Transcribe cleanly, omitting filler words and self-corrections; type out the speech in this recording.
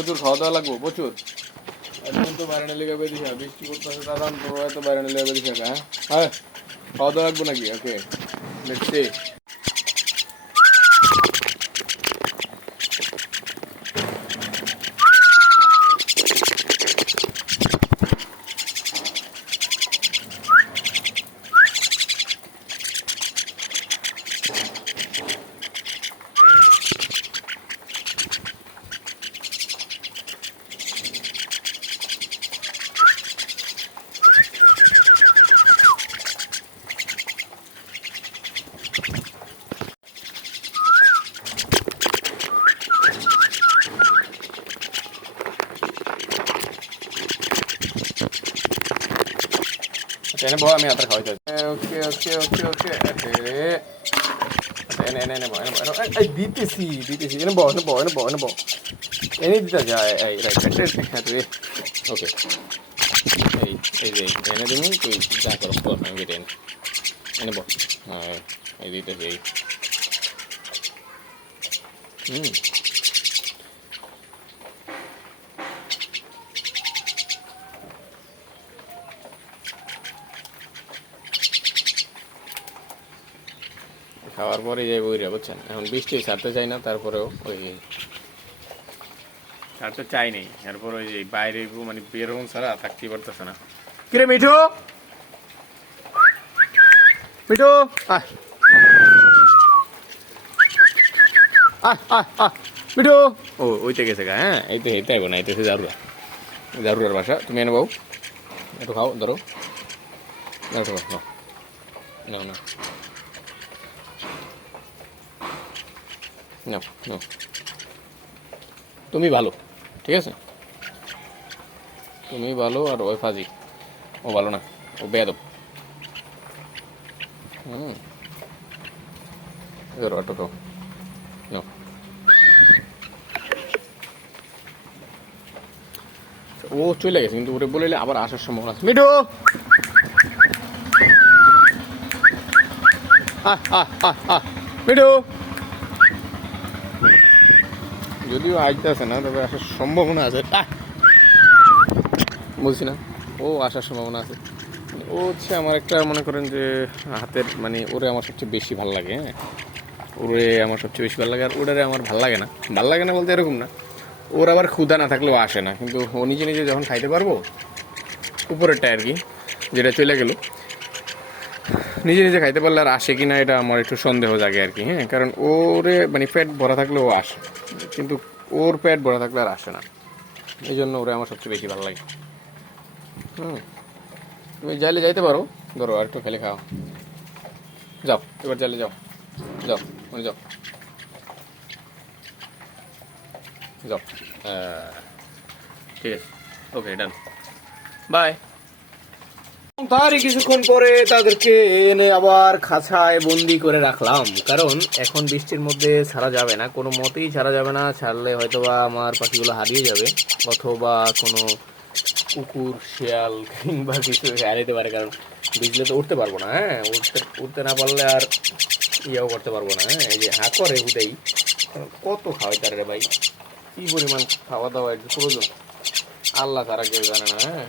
প্রচুর খাওয়া দাওয়া লাগবো প্রচুর। এখন তো বাইরে লেগে বেরিয়ে বৃষ্টি করতেছে দাদা, তো এত বাইরে লেগে বেরিয়ে হ্যাঁ হ্যাঁ খাওয়া দাওয়া লাগবো নাকি? ওকে দেখছি। এনে বহ, আমি হাতে খাওয়াই। ওকে ওকে ওকে ওকে এনে এনে এনে বহ এনে বহ দিতেছি দিতেছি এনে বহ এনে বহ এনে বহ এনে বহ এনে দিতে যায়। এই রাইট হ্যাঁ তুই ওকে এই এই যে এনে দিবি, তুই যা করো কর, আমি কেটে এনে এনে বহ। হ্যাঁ এই দিতেছি এই খাওয়ার পরে যাই বইরা, বুঝছেন? এখন বৃষ্টি ছাড়তে চাই না, তারপরেও ওই ছাড়তে চাই নেই, এরপর ওই যে বাইরে মানে বের হন ছাড়া থাকতেই পারতেছে না। কিরে মিঠু, মিঠু আহ আহ আহ আহ মিঠু, ও ওইতে গেছে গা। হ্যাঁ এই তো হেঁটে আইব না, এইতেছে জারুরা, জারুরার বাসা। তুমি এনে বউ একটু খাও, ধরো একটু খাও, নাও নাও নাও নাও। তুমি ভালো, ঠিক আছে? তুমি ভালো, আর ওই ফাজি ও ভালো না, ও বেয়াদব। ধরো একটু খাও, নাও। ও চলে গেছে, কিন্তু ওরে বলে আবার আসার সম্ভাবনা আছে। মিঠু মিঠু, যদিও আইতে আছে না, তবে আসার সম্ভাবনা আছে। বলছি না, ও আসার সম্ভাবনা আছে। ও হচ্ছে আমার একটা, মনে করেন যে হাতের, মানে ওরে আমার সবচেয়ে বেশি ভালো লাগে। হ্যাঁ ওরে আমার সবচেয়ে বেশি ভালো লাগে, আর ওটারে আমার ভালো লাগে না। ভালো লাগে না বলতে এরকম না, ওর আবার ক্ষুধা না থাকলেও আসে না, কিন্তু ও নিজে নিজে যখন খাইতে পারবো, উপরেরটা আর কি, যেটা চলে গেল, নিজে নিজে খাইতে পারলে আর আসে কিনা এটা আমার একটু সন্দেহ জাগে আর কি। হ্যাঁ কারণ ওরে মানে পেট ভরা থাকলে ও আসে, কিন্তু ওর পেট ভরা থাকলে আর আসে না। এই জন্য ওরে আমার সবচেয়ে বেশি ভালো লাগে। তুমি যাইলে যাইতে পারো, ধরো আর একটু খেলে খাও, যাও এবার চাইলে যাও, যাও মানে যাও যাও। ঠিক আছে, ওকে ডান, বাই। তারই কিছুক্ষণ পরে তাদেরকে এনে আবার খাঁচায় বন্দি করে রাখলাম, কারণ এখন বৃষ্টির মধ্যে ছাড়া যাবে না, কোনো মতেই ছাড়া যাবে না। ছাড়লে হয়তোবা আমার পাখিগুলো হারিয়ে যাবে, অথবা কোনো কুকুর শিয়াল কিংবা কিছু হারিয়ে পারে, কারণ ভিজলে তো উঠতে পারবো না। হ্যাঁ উঠতে না পারলে আর ইয়েও করতে পারবো না। হ্যাঁ এই যে হা করে উঠেই, কত খাওয়াই তার রে ভাই, কি পরিমাণ খাওয়া দাওয়া একটু প্রয়োজন আল্লাহ তারা কেউ জানে না। হ্যাঁ